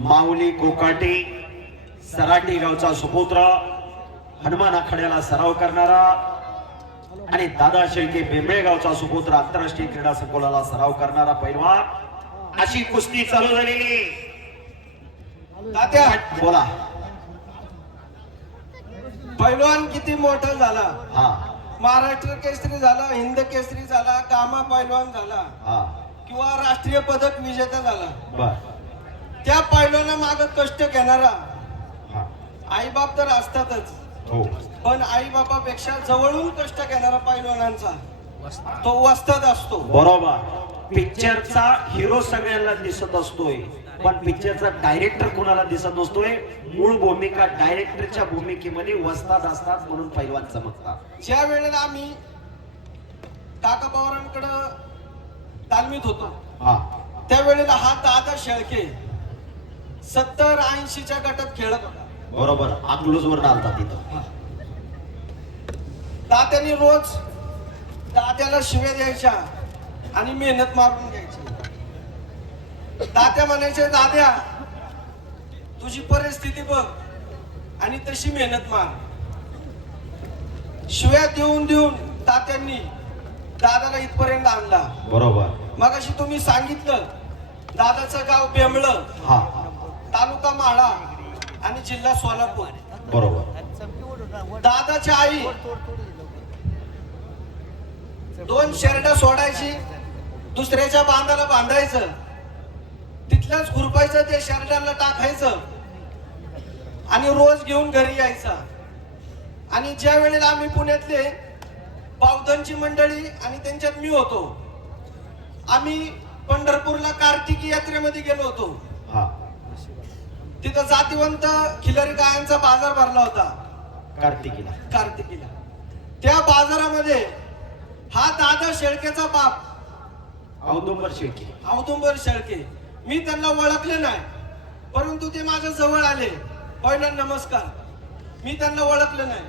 माऊली कोकाटे सराटी गावचा सुपुत्र, हनुमान आखाड्याला सराव करणारा आणि दादा शेळके बेंबळे गावचा सुपुत्र, आंतरराष्ट्रीय क्रीडा संकुलाला सराव करणारा पैलवान, अशी कुस्ती चालू झालेली। तात्या बोला। पैलवान किती मोठा झाला, हा महाराष्ट्र केसरी झाला, हिंद केसरी झाला, कामा पैलवान झाला, हा किंवा राष्ट्रीय पदक विजेता झाला, बर, त्या पैलवाना मागे कष्ट घेणारा हा आई बाप तर असतातच, हो, पण आई बापापेक्षा जवळून कष्ट घेणारा पैलवानांचा तो वस्ताद असतो। बरोबर। पिक्चरचा हिरो सगळ्यांना दिसत असतोय, पण पिक्चरचा डायरेक्टर कोणाला दिसत नसतोय। मूळ भूमिका डायरेक्टरच्या भूमिकेमध्ये वस्ताद असतात, म्हणून पैलवान चमकतात। ज्या वेळेला आम्ही काका पवारांकडे तालमीत होतो, हा त्यावेळेला हा दादा शेळके 70-80च्या गटात खेळत होता। बरोबर, अकलूज वर आलता तिथं। दात्याने रोज दात्याला शिव्या द्यायच्या आणि मेहनत मारून घ्यायची। दात्या म्हणायचे, दाद्या तुझी परिस्थिती बघ आणि तशी मेहनत मार। शिव्या देऊन देऊन दात्यांनी दादाला इथपर्यंत आणला। बरोबर। मगाशी तुम्ही सांगितलं दादाचं गाव बेंबळ, हा तालुका माढा आणि जिल्हा सोलापूर। बरोबर। दादाची आई 2 शेरडा सोडायची, दुसऱ्याच्या बांधाला बांधायचं, तिथल्याच खुरपायचं, ते शेरडाला टाकायचं आणि रोज घेऊन घरी यायचा। आणि ज्या वेळेला आम्ही पुण्यातले बावधनची मंडळी आणि त्यांच्यात मी होतो, आम्ही पंढरपूरला कार्तिकी यात्रेमध्ये गेलो होतो। हा तिथं जातीवंत खिलारी गायांचा बाजार भरला होता कार्तिकीला। त्या बाजारामध्ये हा दादा शेळकेचा बाप औदुंबर शेळके, औदुंबर शेळके, मी त्यांना ओळखले नाही, परंतु ते माझ्या जवळ आले, पहिला नमस्कार, मी त्यांना ओळखलं नाही,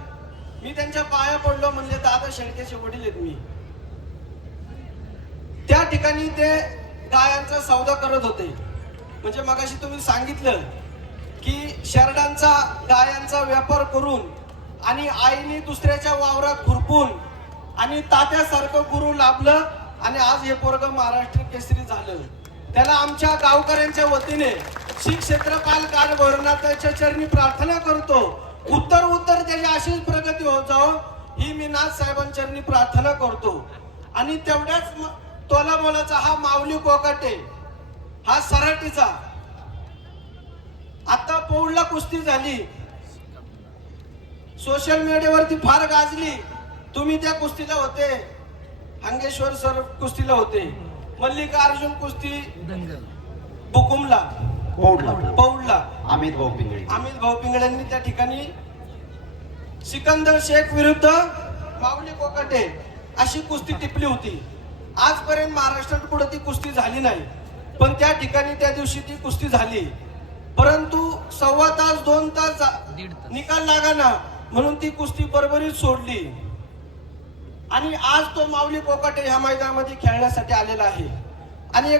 मी त्यांच्या पाया पडलो, म्हणजे दादा शेळकेचे वडील आहेत मी। त्या ठिकाणी ते गायांचा सौदा करत होते। म्हणजे मगाशी तुम्ही सांगितलं की शेरडांचा गायांचा व्यापार करून आणि आईने दुसऱ्याच्या वावरात खुरपून आणि तात्यासारखं गुरु लाभलं आणि आज हे पोरग महाराष्ट्र केसरी झालं। त्याला आमच्या गावकऱ्यांच्या वतीने श्री क्षेत्रपाल काल भैरवनाथाच्या चरणी प्रार्थना करतो, उत्तर त्याची अशीच प्रगती होत जाओ, ही मी नाथ साहेबांच्या चरणी प्रार्थना करतो। आणि तेवढ्याच तोला मोलाचा हा माऊली कोकाटे, हा सराटीचा, आता पौडला कुस्ती झाली, सोशल मीडियावरती फार गाजली, तुम्ही त्या कुस्तीला होते, हंगेश्वर सर कुस्तीला होते, मल्लिकार्जुन कुस्ती बुकुमला पौडला अमित भाऊ पिंगळेंनी त्या ठिकाणी सिकंदर शेख विरुद्ध माऊली कोकाटे अशी कुस्ती टिपली होती। आजपर्यंत महाराष्ट्रात पुढे ती कुस्ती झाली नाही, पण त्या ठिकाणी त्या दिवशी ती कुस्ती झाली, परंतु 1.25 तास 2 तास निकाल लागाना म्हणून ती कुस्ती बरोबरीच सोडली। आणि आज तो माऊली कोकाटे ह्या मैदानामध्ये खेळण्यासाठी आलेला आहे। आणि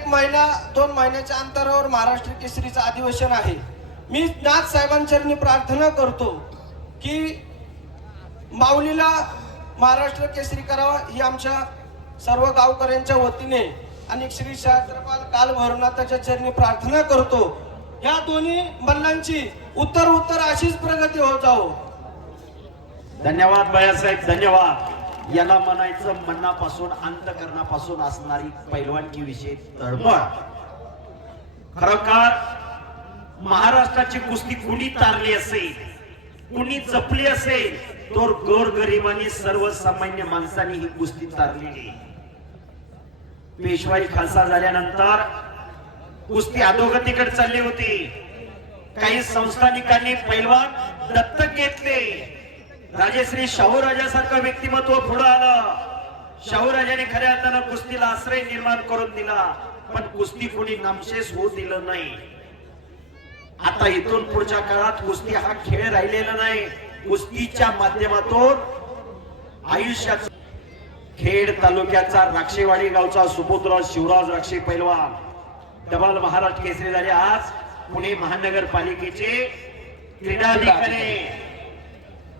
2 महिन्याच्या अंतरावर महाराष्ट्र केसरीचं अधिवेशन आहे। मी नाथ साहेबांचरणी प्रार्थना करतो की माऊलीला महाराष्ट्र केसरी करावा, ही आमच्या सर्व गावकऱ्यांच्या वतीने आणि श्री क्षेत्रपाल काल भैरवनाथाच्या चरणी प्रार्थना करतो। या दोन्ही मल्लांची उत्तर अशीच प्रगती होत जाओ। धन्यवाद बाळासाहेब, धन्यवाद। याला म्हणायचं मनापासून अंतकरणापासून असणारी पैलवानकी विषयी तळमळ। खरोखर महाराष्ट्राची कुस्ती कुणी तारली असेल, कुणी जपली असेल, तर गोरगरिबांनी सर्वसामान्य माणसांनी ही कुस्ती तारलेली। पेशवाई खालसा झाल्यानंतर कुस्ती अधोगतीकडे चालली होती। काही संस्थानिकांनी पैलवान दत्तक घेतले। राजेश्री शाहूराजासारखं व्यक्तिमत्व पुढे आलं। शाहूराजाने खऱ्या अर्थानं कुस्तीला आश्रय निर्माण करून दिला, पण कुस्ती कोणी नामशेष होऊ दिलं नाही। आता इथून पुढच्या काळात कुस्ती हा खेळ राहिलेला नाही, कुस्तीच्या माध्यमातून आयुष्याचा खेड तालुक्याचा राक्षेवाडी गावचा सुपुत्र शिवराज राक्षे पैलवान डबल महाराष्ट्र केसरी झाले. आज पुणे महानगरपालिकेचे क्रीडाधिकारी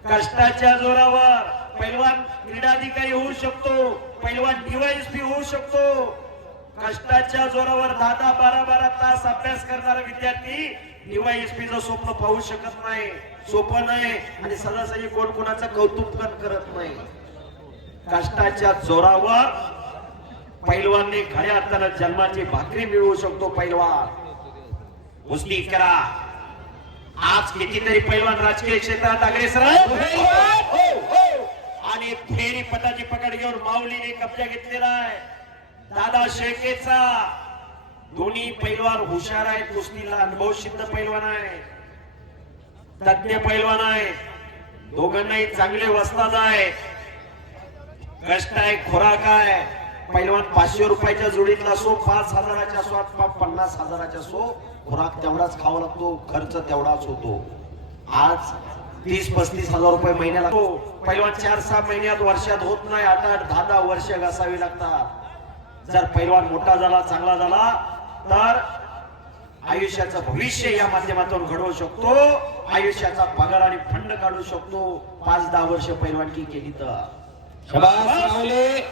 कष्टाच्या जोरावर पैलवान क्रीडाधिकारी होऊ शकतो, पैलवान डीवायएसपी होऊ शकतो. कष्टाच्या जोरावर 10-12 तास अभ्यास करणारा विद्यार्थी डीवायएसपीचं स्वप्न पाहू शकत नाही. सोपं नाही आणि सहजासहजी कोण कोणाचं कौतुक पण करत नाही. कष्टाच्या जोरावर पैलवानने खऱ्या अर्थानं जन्माची भाकरी मिळवू शकतो. पैलवान कुस्ती करा. आज कितीतरी पैलवान राजकीय क्षेत्रात अग्रेसर आहे आणि फेरी पटाची पकड घेऊन माऊलीने कब्जा घेतलेला आहे. दादा शेळकेचा. दोन्ही पैलवान हुशार आहेत. कुस्तीला अनुभव सिद्ध पैलवान आहे, तज्ञ पैलवान आहे. दोघांनाही चांगले वस्ताद आहे. कष्ट आहे, खोराक आहे. पैलवान 500 रुपयाच्या जोडीतला असो, 5,000च्या असो, 50,000च्या असो, खुराक तेवढाच खावा लागतो, खर्च तेवढाच होतो. आज 30-35 हजार रुपये महिन्याला पैलवान 4-6 महिन्यात, वर्षात होत नाही. 8-10 वर्ष घासावी लागतात. जर पैलवान मोठा झाला, चांगला झाला तर आयुष्याचं भविष्य या माध्यमातून घडवू शकतो. आयुष्याचा पगार आणि फंड काढू शकतो. 5-10 वर्ष पैलवानकी केली तर. शाबास माऊली.